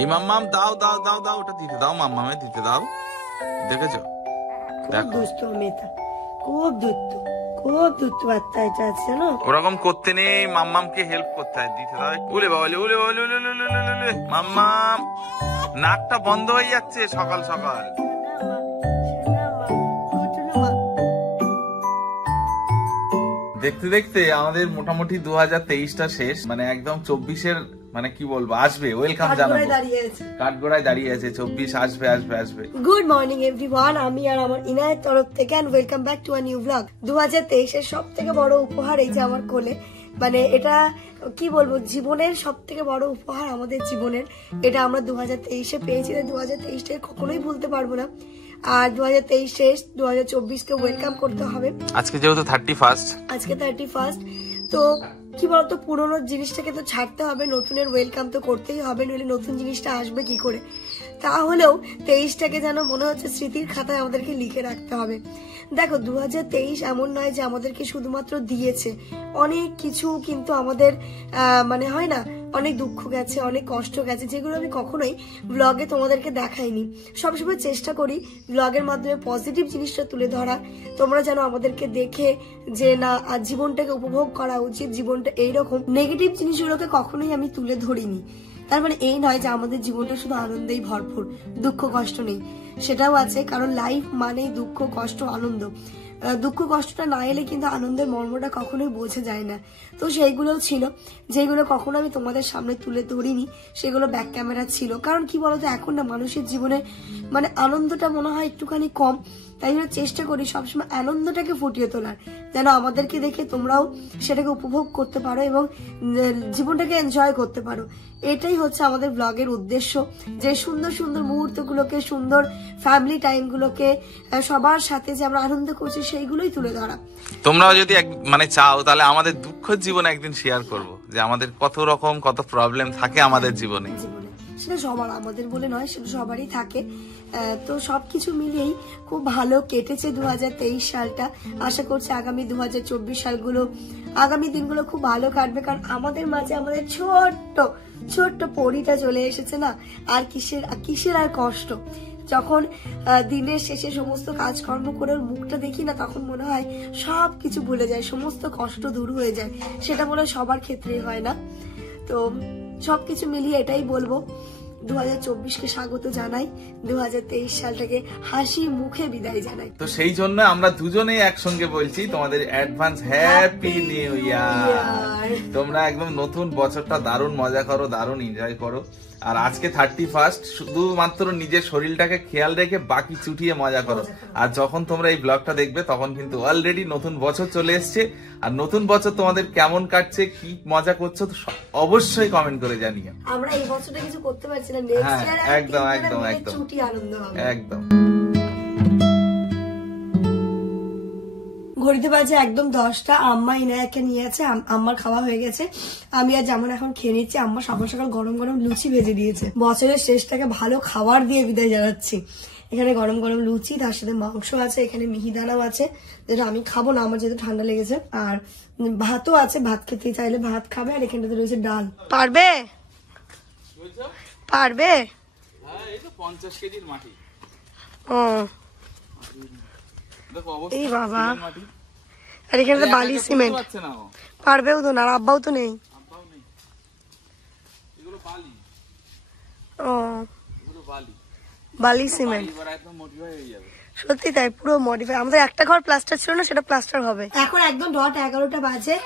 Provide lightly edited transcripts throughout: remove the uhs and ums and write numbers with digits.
এই মাম্মাম দাও দাও দাও দাও, ওটা দিতে দাও, মাম্মামে দিতে দাও। দেখেছো, খুব দুষ্ট মেয়েটা, খুব দুষ্ট বাচ্চা এটা আছে না। ওরকম করতে নেই, মাম্মামকে হেল্প করতে হয়, দিতে দাও। উলে বাবালে উলে বাবালে উলে উলে উলে উলে। মাম্মাম নাকটা বন্ধ হয়ে যাচ্ছে সকাল সকাল। দেখতে দেখতে আমাদের মোটামুটি 2023টা শেষ, মানে একদম 24-এর মানে কি বলবো আসবে, ওয়েলকাম জানাবো, কাঠগড়ায় দাঁড়িয়ে আছে। 24 আসবে আসবে আসবে। গুড মর্নিং এভরিওয়ান, আমি আর আমার ইনায়ের তরফ থেকে and welcome back to a new blog. 2023-এর সব থেকে বড় উপহার এই যে আমার কোলে, মানে এটা কি বলবো, জীবনের সব থেকে বড় উপহার আমাদের জীবনের। এটা আমরা 2023-এ পেয়েছি, 2023-টা কখনোই ভুলতে পারবো না। আর 2023 শেষ, 2024-কে ওয়েলকাম করতে হবে। আজকে যেহেতু 31, আজকে 31, তো কি বলতো, পুরোনো জিনিসটাকে তো ছাড়তে হবে, নতুনের ওয়েলকাম তো করতেই হবে, নইলে নতুন জিনিসটা আসবে কি করে। তাহলেও 23টাকে যেন মনে হচ্ছে স্মৃতির খাতায় আমাদেরকে লিখে রাখতে হবে। দেখো 2023 এমন নয় যে আমাদেরকে শুধুমাত্র দিয়েছে, অনেক কিছু কিন্তু আমাদের মানে হয় না, অনেক দুঃখ গেছে, অনেক কষ্ট গেছে, যেগুলো আমি কখনোই ব্লগে তোমাদেরকে দেখাইনি। সবসময় চেষ্টা করি ব্লগের মাধ্যমে পজিটিভ জিনিসটা তুলে ধরা, তোমরা যেন আমাদেরকে দেখে যে না জীবনটাকে উপভোগ করা উচিত, জীবনটা এইরকম। নেগেটিভ জিনিসগুলোকে কখনোই আমি তুলে ধরিনি। তার মানে এই নয় যে আমাদের জীবনটা শুধু আনন্দেই ভরপুর, দুঃখ কষ্ট নেই, সেটাও আছে। কারণ লাইফ মানেই দুঃখ কষ্ট আনন্দ। দুঃখ কষ্টটা না এলে কিন্তু আনন্দের মর্মটা কখনোই বোঝা যায় না। তো সেইগুলোও ছিল, যেগুলো কখনো আমি তোমাদের সামনে তুলে ধরিনি, সেগুলো ব্যাক ক্যামেরা ছিল। কারণ কি বলতো, এখন না মানুষের জীবনে মানে আনন্দটা মনে হয় একটুখানি কম, তাই জন্য চেষ্টা করি সবসময় আনন্দটাকে ফুটিয়ে তোলার, যেন আমাদেরকে দেখে তোমরাও সেটাকে উপভোগ করতে পারো এবং জীবনটাকে এনজয় করতে পারো। এটাই হচ্ছে আমাদের ব্লগের উদ্দেশ্য, যে সুন্দর সুন্দর মুহূর্তগুলোকে, সুন্দর ফ্যামিলি টাইমগুলোকে, সবার সাথে যে আমরা আনন্দ করছি সেইগুলোই তুলে ধরা। তোমরাও যদি মানে চাও, তাহলে আমাদের দুঃখের জীবনে একদিন শেয়ার করব, যে আমাদের কত রকম কত প্রবলেম থাকে আমাদের জীবনে। সেটা সবার, আমাদের বলে নয়, সেটা সবারই থাকে। তো সবকিছু মিলিয়েই খুব ভালো কেটেছে 2023 সালটা। আশা করছি আগামী 2024 সালগুলো, আগামী দিনগুলো খুব ভালো কাটবে। কারণ আমাদের মাঝে আমাদের ছোট্ট ছোট্ট পরিটা চলে এসেছে না। আর কিসের আর কষ্ট। যখন দিনের শেষে সমস্ত কাজকর্ম করে ওর মুখটা দেখি না, তখন মনে হয় সবকিছু ভুলে যায়, সমস্ত কষ্ট দূর হয়ে যায়। সেটা মনে হয় সবার ক্ষেত্রেই হয় না। তো সবকিছু মিলিয়ে এটাই বলবো, 2024-কে স্বাগত জানাই, 2023 সালটাকে হাসি মুখে বিদায় জানাই। তো সেই জন্য আমরা দুজনেই একসঙ্গে বলছি তোমাদের অ্যাডভান্স হ্যাপি নিউ ইয়ার। তোমরা একদম নতুন বছরটা দারুণ মজা করো, দারুণ এনজয় করো। আর আজকে 31, শুধুমাত্র নিজের শরীরটাকে খেয়াল রেখে বাকি চুটিয়ে মজা করো। আর যখন তোমরা এই ব্লগটা দেখবে তখন কিন্তু অলরেডি নতুন বছর চলে এসছে। আর নতুন বছর তোমাদের কেমন কাটছে, কি মজা করছো, তো অবশ্যই কমেন্ট করে জানিও। আমরা এই বছরটা কিছু করতে পারছি না, নেক্সট ইয়ার একদম একদম একদম ছুটি আনন্দ হবে একদম। ঘড়িতে বাজে একদম 10টা। আম্মা ইনায়াকে নিয়ে আছে, আম্মার খাওয়া হয়ে গেছে, আমি আর যেমন এখন খেয়ে নিচ্ছি। আম্মা সকাল সকাল গরম গরম লুচি ভেজে দিয়েছে। বছরের শেষটাকে ভালো খাবার দিয়ে বিদায় জানাচ্ছি। এখানে গরম গরম লুচি, তার সাথে মাংস আছে, এখানে মিহিদানাও আছে, যেটা আমি খাবো না, আমার যেহেতু ঠান্ডা লেগেছে। আর ভাতও আছে, ভাত খেতে চাইলে ভাত খাবে। আর এখানটাতে রয়েছে ডাল। পারবে পারবে 50 কেজির মাটি। ও এই বাবা, আর এখানে বালি সিমেন্ট। পারবেও তো না, আব্বাও তো নেই। ও বালি সিমেন্ট, সত্যি তাই, পুরো মডিফাই। আমাদের একটা ঘর প্লাস্টার ছিল না, সেটা প্লাস্টার হবে। এখন একদম 11টা বাজে।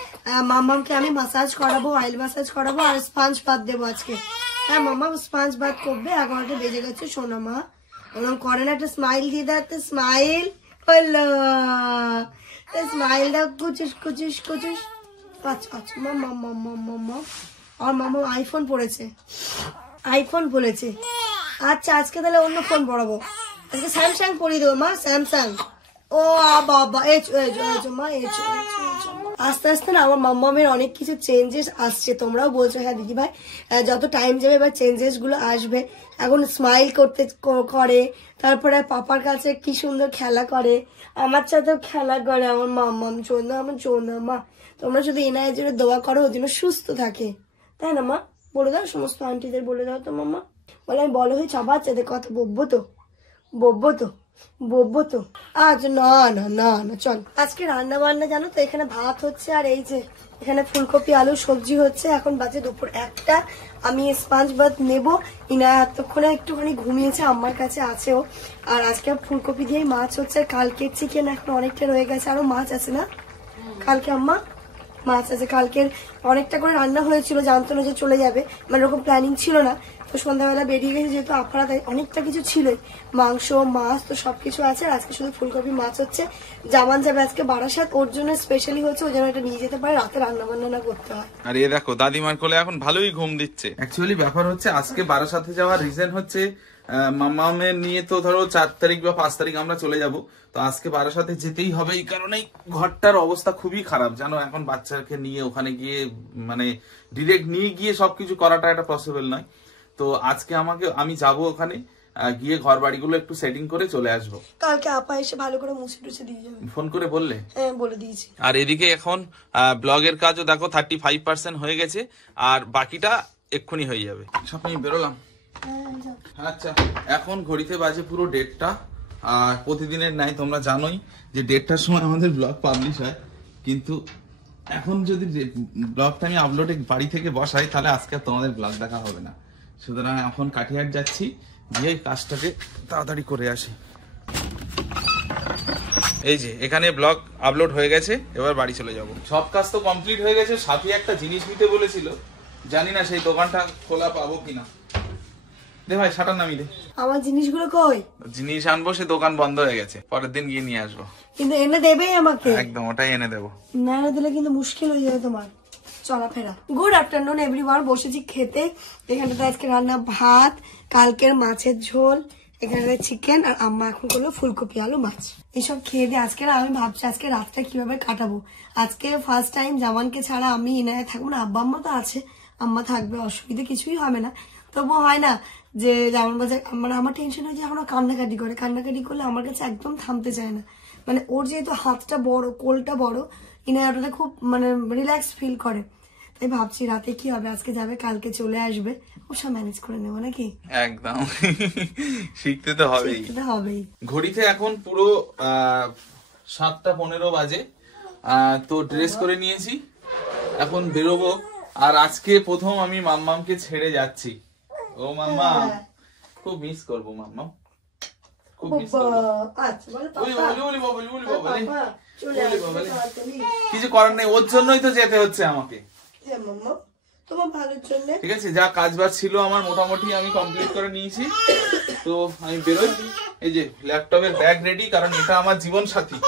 মাম্মামকে আমি মাসাজ করাবো, অয়েল মাসাজ করাবো, আর স্পঞ্জ বাথ দেবো আজকে। হ্যাঁ মাম্মা স্পঞ্জ বাথ করবে। 11টা বেজে গেছে। সোনা মা ওরকম করে না, একটা স্মাইল দিয়ে দেয়, একটা স্মাইল হলো, স্মাইল দাও, কুচুস কুচুস কুচুস। আচ্ছা আচ্ছা মাম্মা মাম্মা মাম্মা। আর মাম্মা আইফোন পড়েছে, আইফোন বলেছে। আচ্ছা আজকে তাহলে অন্য ফোন পড়াবো, আজকে স্যামসাং পরিয়ে দেবো মা, স্যামসাং। ও বাবা মা, আস্তে আস্তে না আমার মাম্মামের অনেক কিছু চেঞ্জেস আসছে। তোমরাও বলছো হ্যাঁ দিদি ভাই, যত টাইম যাবে এবার চেঞ্জেস গুলো আসবে। এখন স্মাইল করে, তারপরে পাপার কাছে কি সুন্দর খেলা করে, আমার সাথেও খেলা করে আমার মাম্মাম। আমার চোনা মা, তোমরা শুধু এনায়ের জন্য দোয়া করো, ওর জন্য সুস্থ থাকে, তাই না মা? বলে দাও সমস্ত আন্টিদের, বলে দাও তো মাম্মা। বলে আমি বলো হয়ে চাবাচ্ছে দেখো কত বব্বো তো আচ্ছা না না না না চল। আজকে রান্না বান্না জানো তো, এখানে ভাত হচ্ছে আর এই যে এখানে ফুলকপি আলু সবজি হচ্ছে। এখন বাজে দুপুর 1টা। আমি স্পঞ্জ বাথ নেবো। ইনা এতক্ষণে একটুখানি ঘুমিয়েছে, আমার কাছে আছেও। আর আজকে ফুলকপি দিয়েই মাছ হচ্ছে। কালকের চিকেন এখন অনেকটা রয়ে গেছে, আরো মাছ আছে না কালকে আম্মা? মাছ আছে কালকের, অনেকটা করে রান্না হয়েছিল, জানতো না যে চলে যাবে, মানে ওরকম প্ল্যানিং ছিল না। তো সন্ধ্যাবেলা বেরিয়ে গেছে যেহেতু আপনারা, তাই অনেকটা কিছু ছিলই, মাংস মাছ তো সবকিছু আছে। আর আজকে শুধু ফুলকপি মাছ হচ্ছে। জামান যাবে আজকে বারাসাত, ওর জন্য স্পেশালি হচ্ছে, ওই জন্য এটা নিয়ে যেতে পারে, রাতে রান্না বান্না না করতে হয়। আর এ দেখো দাদিমার কোলে এখন ভালোই ঘুম দিচ্ছে। অ্যাকচুয়ালি ব্যাপার হচ্ছে আজকে বারাসাতে যাওয়ার রিজন হচ্ছে মামামের নিয়ে তো ধরো 4 তারিখ বা 5 তারিখ আমরা চলে যাব। তো আজকে বারাসাতে যেতেই হবে, এই কারণেই ঘরটার অবস্থা খুবই খারাপ জানো। এখন বাচ্চাকে নিয়ে ওখানে গিয়ে মানে ডিরেক্ট নিয়ে গিয়ে সবকিছু করাটা এটা পসিবল নয়। তো আজকে আমি যাব ওখানে, গিয়ে ঘর বাড়িগুলো একটু সেটিং করে চলে আসবো। কালকে আপা এসে ভালো করে মুছে টুছে দিয়ে যাবে। ফোন করে বললে? হ্যাঁ বলে দিয়েছি। আর এদিকে এখন ব্লগের কাজও দেখো 35% হয়ে গেছে, আর বাকিটা এক্ষুনি হয়ে যাবে। সব আমি বেরোলাম। আচ্ছা এখন ঘড়িতে বাজে পুরো 1:30। আর প্রতিদিনের নাই তোমরা জানোই যে 1:30টার সময় আমাদের ব্লগ পাবলিশ হয়, কিন্তু এখন যদি ব্লগটা আমি আপলোডে বাড়ি থেকে বসাই তাহলে আজকে তোমাদের ব্লগ দেখা হবে না। সুতরাং এখন কাঠিয়াট যাচ্ছি, গিয়ে কাজটাকে তাড়াতাড়ি করে আসি। এই যে এখানে ব্লগ আপলোড হয়ে গেছে, এবার বাড়ি চলে যাব। সব কাজ তো কমপ্লিট হয়ে গেছে। সাথী একটা জিনিস নিতে বলেছিল, জানি না সেই দোকানটা খোলা পাবো কিনা। দে ভাই শাটার নামিয়ে দে। আমার জিনিসগুলো কই? জিনিস আনবো, সে দোকান বন্ধ হয়ে গেছে, পরের দিন গিয়ে নিয়ে আসবো। কিন্তু এনে দেবেই আমাকে? একদম, ওটাই এনে দেবো। না এনে দিলে কিন্তু মুশকিল হয়ে যাবে তোমার চলাফেরা। গুড আফটারনুন এভরিওয়ান, বসেছি খেতে। এখানটাতে আজকে রান্না ভাত, কালকের মাছের ঝোল, এখানে চিকেন, আর আম্মা এখন করলো ফুলকপি আলু মাছ। এইসব খেয়ে দিয়ে আজকে আমি ভাবছি আজকে রাতটা কিভাবে কাটাবো। আজকে ফার্স্ট টাইম জামানকে ছাড়া আমি ইনায় থাকবো না। আব্বা আম্মা তো আছে, আম্মা থাকবে, অসুবিধা কিছুই হবে না। তবুও হয় না যে জামান বাজার, মানে আমার টেনশন হয় যে এখন কান্নাকাটি করে, কান্নাকাটি করলে আমার কাছে একদম থামতে চায় না। মানে ওর যেহেতু হাতটা বড়, কোলটা বড়, ইনায় ওটা খুব মানে রিল্যাক্স ফিল করে। তাই ভাবছি রাতে কি হবে, আজকে যাবে কালকে চলে আসবে, ওসব ম্যানেজ করে নেবো নাকি। একদম শিখতে তো হবেই। ঘড়িতে এখন পুরো 7:15 বাজে। তো ড্রেস করে নিয়েছি, এখন বেরোবো। আর আজকে প্রথম আমি মাম্মামকে ছেড়ে যাচ্ছি। ও মাম্মা, খুব মিস করবো মাম্মা, খুব মিস করবো। কিছু করার নেই, ওর জন্যই তো যেতে হচ্ছে আমাকে। ঠিক আছে, যা কাজ বাজ ছিল আমার মোটামুটি আমি কমপ্লিট করে নিয়েছি। তো আমি বেরোই। এই যে ল্যাপটপের ব্যাগ রেডি, কারণ এটা আমার জীবন সাথী,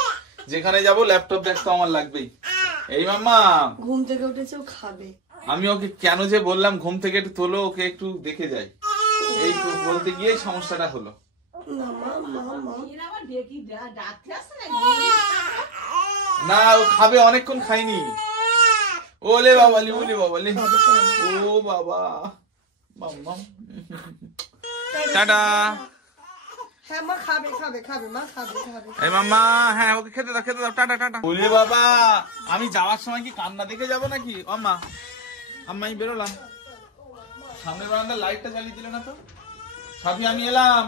যেখানে যাব ল্যাপটপ ব্যাগ তো আমার লাগবেই। এই মাম্মা ঘুম থেকে উঠেছে, ও খাবে। আমি ওকে কেন যে বললাম ঘুম থেকে একটু তোলো, ওকে একটু দেখে যাই, এই তো বলতে গিয়ে সমস্যাটা হলো। না ও খাবে, অনেকক্ষণ খাইনি। ওলে বাবালি, ওলে বাবালি, ও বাবা। মাম্মা টাটা। হ্যাঁ মা খাবে, খাবে খাবে মা, খাবে খাবে। এই মাম্মা, হ্যাঁ ওকে খেতে দাও, খেতে দাও, টাটা টাটা। ওলে বাবা, আমি যাওয়ার সময় কি কান্না দেখে যাবো নাকি? আম্মা আম্মা আমি বেরোলাম। সামনের বারান্দার লাইটটা জ্বালিয়ে দিলে না তো। সাথী আমি এলাম।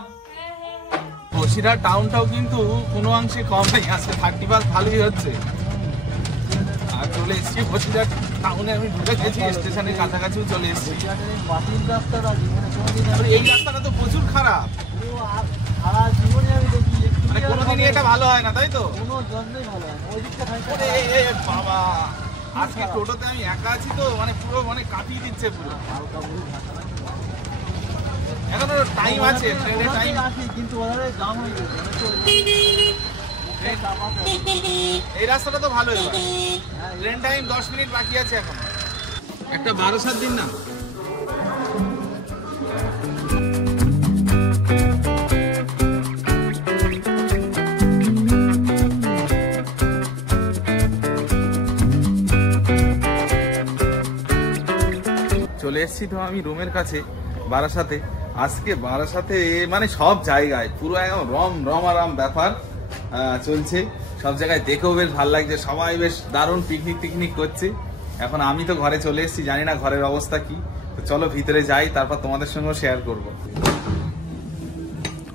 বসিরহাট টাউনটাও কিন্তু কোনো অংশে কম নেই, আজকে 31 ভালোই হচ্ছে। আর চলে এসছি বসিরহাট টাউনে, আমি ঢুকে গেছি, স্টেশনের কাছাকাছিও চলে এসছি। এই রাস্তাটা তো প্রচুর খারাপ, মানে কোনোদিনই এটা ভালো হয় না, তাই তো? বাবা আজকে টোটোতে আমি একা আছি তো, মানে পুরো মানে কাটিয়ে দিচ্ছে পুরো। এখনো টাইম আছে, ট্রেনের টাইম, কিন্তু এই রাস্তাটা তো ভালোই হয়। ট্রেন টাইম 10 মিনিট বাকি আছে এখন। একটা 12-7 দিন না। চলে এসছি তো আমি রুমের কাছে বারাসাতে। আজকে বারাসাতে মানে সব জায়গায় পুরো একদম রমারাম ব্যাপার চলছে। সব জায়গায় দেখেও বেশ ভালো লাগছে, সবাই বেশ দারুণ পিকনিক টিকনিক করছে। এখন আমি তো ঘরে চলে এসেছি, জানি না ঘরের অবস্থা কি। তো চলো ভিতরে যাই, তারপর তোমাদের সঙ্গে শেয়ার করব।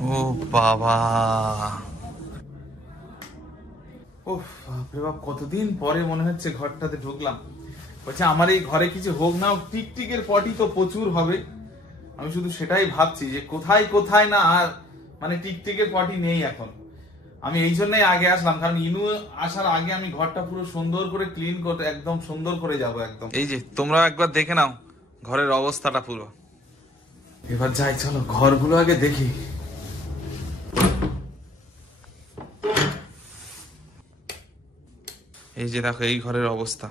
ও বাবা, ও বাপরে বাপ, কতদিন পরে মনে হচ্ছে ঘরটাতে ঢুকলাম। বলছে আমার এই ঘরে কিছু হোক না, টিকটিকের পটি তো প্রচুর হবে। আমি শুধু সেটাই ভাবছি যে কোথায় কোথায় না আর মানে টিকটিকের পটি নেই এখন। আমি এই জন্যই আগে আসলাম, কারণ ইনু আসার আগে আমি ঘরটা পুরো সুন্দর করে ক্লিন করতে একদম সুন্দর করে যাব একদম। এই যে তোমরা একবার দেখে নাও ঘরের অবস্থাটা পুরো। এবার যাই, চলো ঘরগুলো আগে দেখি। এই যে দেখো এই ঘরের অবস্থা,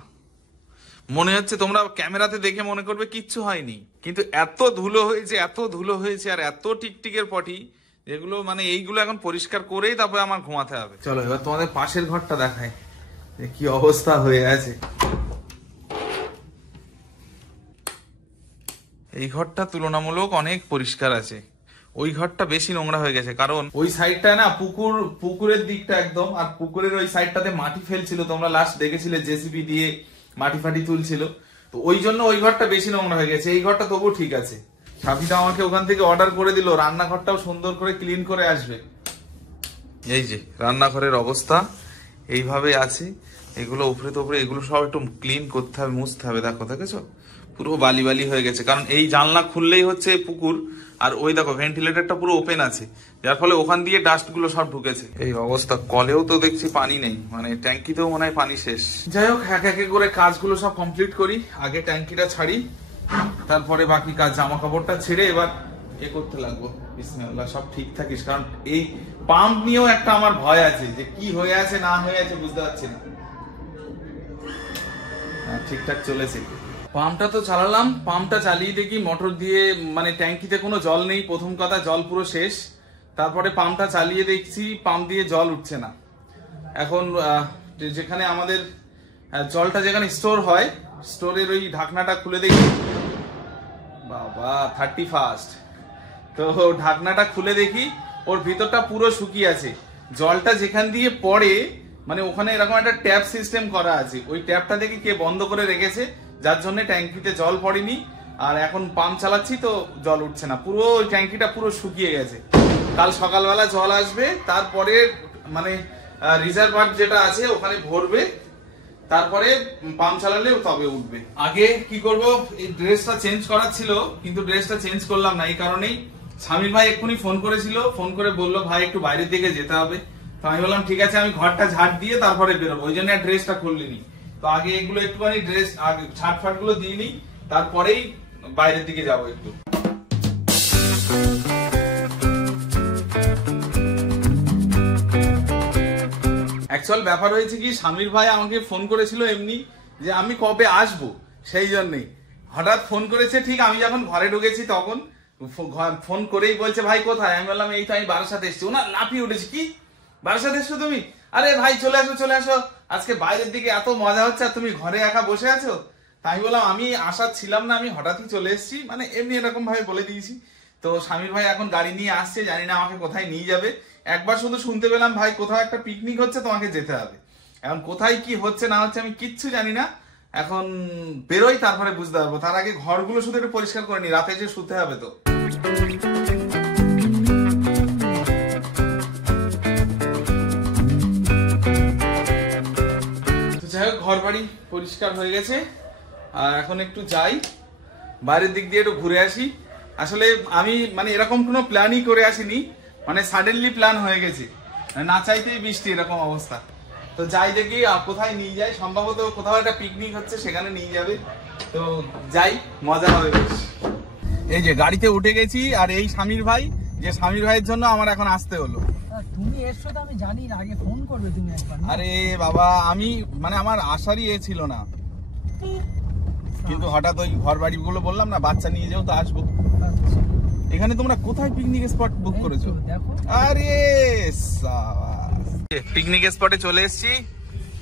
মনে হচ্ছে তোমরা ক্যামেরাতে দেখে মনে করবে কিচ্ছু হয়নি, কিন্তু এত ধুলো হয়েছে, এত ধুলো হয়েছে আর এত টিকটিকের পটি, যেগুলো মানে এইগুলো এখন পরিষ্কার করেই তারপরে আমার ঘুমাতে হবে। চলো এবার তোমাদের পাশের ঘরটা দেখাই যে কি অবস্থা হয়ে আছে। এই ঘরটা তুলনামূলক অনেক পরিষ্কার আছে, ওই ঘরটা বেশি নোংরা হয়ে গেছে, কারণ ওই সাইডটা না পুকুরের দিকটা একদম, আর পুকুরের ওই সাইডটাতে মাটি ফেলছিল, তোমরা লাস্ট দেখেছিলে জেসিবি দিয়ে মাটি ফাটি তুলছিল, তো ওই জন্য ওই ঘরটা বেশি নোংরা হয়ে গেছে। এই ঘরটা তবু ঠিক আছে। সাফিটা আমাকে ওখান থেকে অর্ডার করে দিল, রান্নাঘরটাও সুন্দর করে ক্লিন করে আসবে। এই যে রান্নাঘরের অবস্থা এইভাবে আছে, এগুলো উপরে তো উপরে, এগুলো সব একটু ক্লিন করতে হবে, মুছতে হবে। দেখো দেখেছো পুরো বালি বালি হয়ে গেছে, কারণ এই জানলা খুললেই হচ্ছে পুকুর, আর ওই দেখো ভেন্টিলেটরটা পুরো ওপেন আছে, যার ফলে ওখান দিয়ে ডাস্ট গুলো সব ঢুকেছে। এই অবস্থা, কলেও তো দেখছি পানি নেই, মানে ট্যাঙ্কিতেও মনে হয় পানি শেষ। যাই হোক, এক একে করে কাজগুলো সব কমপ্লিট করি, আগে ট্যাঙ্কিটা ছাড়ি, তারপরে বাকি কাজ। জামা কাপড়টা ছেড়ে এবার করতে লাগবো। বিসমিল্লাহ, সব ঠিক থাকিস, কারণ এই পাম্প নিয়েও একটা আমার ভয় আছে যে কি হয়ে আছে না হয়ে আছে বুঝতে পারছি না। ঠিকঠাক চলেছে। পাম্পটা তো চালালাম, পাম্পটা চালিয়ে দেখি মোটর দিয়ে মানে ট্যাঙ্কিতে কোনো জল নেই, প্রথম কথা, জল পুরো শেষ। তারপরে পাম্পটা চালিয়ে দেখছি পাম্প দিয়ে জল উঠছে না। এখন যেখানে আমাদের জলটা যেখানে স্টোর হয়, স্টোরের ওই ঢাকনাটা খুলে দেখি, বাবা 31st, তো ঢাকনাটা খুলে দেখি ওর ভিতরটা পুরো শুকিয়ে আছে। জলটা যেখান দিয়ে পড়ে মানে ওখানে এরকম একটা ট্যাপ সিস্টেম করা আছে, ওই ট্যাপটা দেখি কে বন্ধ করে রেখেছে, যার জন্য ট্যাঙ্কিতে জল পড়েনি। আর এখন পাম্প চালাচ্ছি তো জল উঠছে না, পুরো ওই ট্যাঙ্কিটা পুরো শুকিয়ে গেছে। কাল সকালবেলা জল আসবে, তারপরে মানে রিজার্ভার যেটা আছে ওখানে ভরবে, তারপরে পাম্প চালালে তবে উঠবে। আগে কি করব, এই ড্রেসটা চেঞ্জ করার ছিল, কিন্তু ড্রেসটা চেঞ্জ করলাম না। এই কারণেই স্বামীর ভাই এক্ষুনি ফোন করেছিল, ফোন করে বললো ভাই একটু বাইরের দিকে যেতে হবে। তো আমি বললাম ঠিক আছে, আমি ঘরটা ঝাড় দিয়ে তারপরে বেরোবো, ওই জন্য ড্রেসটা খুললিনি। তো আগে এগুলো একটুখানি ড্রেস আগে ছাট ফাট গুলো দিয়ে নিই, তারপরেই বাইরের দিকে যাবো একটু। অ্যাকচুয়াল ব্যাপার হয়েছে কি, স্বামীর ভাই আমাকে ফোন করেছিল এমনি যে আমি কবে আসবো, সেই জন্যই হঠাৎ ফোন করেছে। ঠিক আমি যখন ঘরে ঢুকেছি তখন ফোন করেই বলছে ভাই কোথায়। আমি বললাম এই তো আমি বারাসাতে এসেছি। ওনা লাফিয়ে উঠেছি, কি বারাসাতে এসছো তুমি? আরে ভাই চলে আসো চলে আসো, আজকে বাইরের দিকে এত মজা হচ্ছে আর তুমি ঘরে একা বসে আছো। তাই আমি বললাম আমি আসার ছিলাম না, আমি হঠাৎই চলে এসেছি, মানে এমনি এরকম ভাবে বলে দিয়েছি। তো স্বামীর ভাই এখন গাড়ি নিয়ে আসছে, জানি না আমাকে কোথায় নিয়ে যাবে। একবার শুধু শুনতে পেলাম ভাই কোথাও একটা পিকনিক হচ্ছে, তোমাকে যেতে হবে। এখন কোথায় কি হচ্ছে না হচ্ছে আমি কিচ্ছু জানি না, এখন বেরোই তারপরে বুঝতে পারবো। তার আগে ঘরগুলো শুধু একটু পরিষ্কার করে নি, রাতে যে শুতে হবে। তো যাই হোক, ঘর বাড়ি পরিষ্কার হয়ে গেছে, আর এখন একটু যাই বাইরের দিক দিয়ে একটু ঘুরে আসি। আসলে আমি মানে এরকম কোনো প্ল্যানই করে আসিনি, মানে সাডেনলি প্ল্যান হয়ে গেছে, না চাইতেই বৃষ্টি এরকম অবস্থা। তো যাই দেখি কোথায় নিয়ে যায়, সম্ভবত কোথাও একটা পিকনিক হচ্ছে সেখানে নিয়ে যাবে। তো যাই, মজা হবে বেশ। এই যে গাড়িতে উঠে গেছি, আর এই স্বামীর ভাই, যে স্বামীর ভাইয়ের জন্য আমার এখন আসতে হলো। তুমি এসছো তো আমি জানি না, আগে ফোন করবে তুমি একবার। আরে বাবা, আমি মানে আমার আসারই ছিল না, কিন্তু হঠাৎ ওই ঘর বাড়ি গুলো বললাম না বাচ্চা নিয়ে যাও তো আসবো। এখানে তোমরা কোথায় পিকনিক স্পট বুক করেছো? আরে পিকনিক স্পটে চলে এসেছি,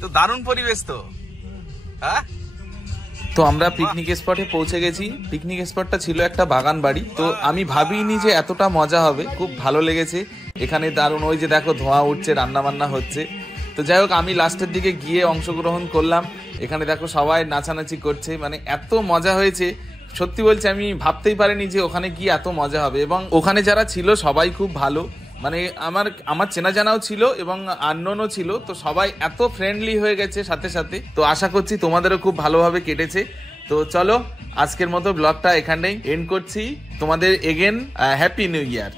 তো দারুণ পরিবেশ তো। হ্যাঁ, তো আমরা পিকনিক স্পটে পৌঁছে গেছি। পিকনিক স্পটটা ছিল একটা বাগান বাড়ি, তো আমি ভাবিনি যে এতটা মজা হবে, খুব ভালো লেগেছে এখানে, দারুণ। ওই যে দেখো ধোঁয়া উঠছে, রান্না বান্না হচ্ছে। তো যাই হোক, আমি লাস্টের দিকে গিয়ে অংশগ্রহণ করলাম। এখানে দেখো সবাই নাচানাচি করছে, মানে এত মজা হয়েছে। সত্যি বলছি আমি ভাবতেই পারিনি যে ওখানে গিয়ে এত মজা হবে, এবং ওখানে যারা ছিল সবাই খুব ভালো, মানে আমার চেনা জানাও ছিল এবং আননোনও ছিল, তো সবাই এত ফ্রেন্ডলি হয়ে গেছে সাথে সাথে। তো আশা করছি তোমাদেরও খুব ভালোভাবে কেটেছে। তো চলো আজকের মতো ব্লগটা এখানেই এন্ড করছি। তোমাদের এগেন হ্যাপি নিউ ইয়ার।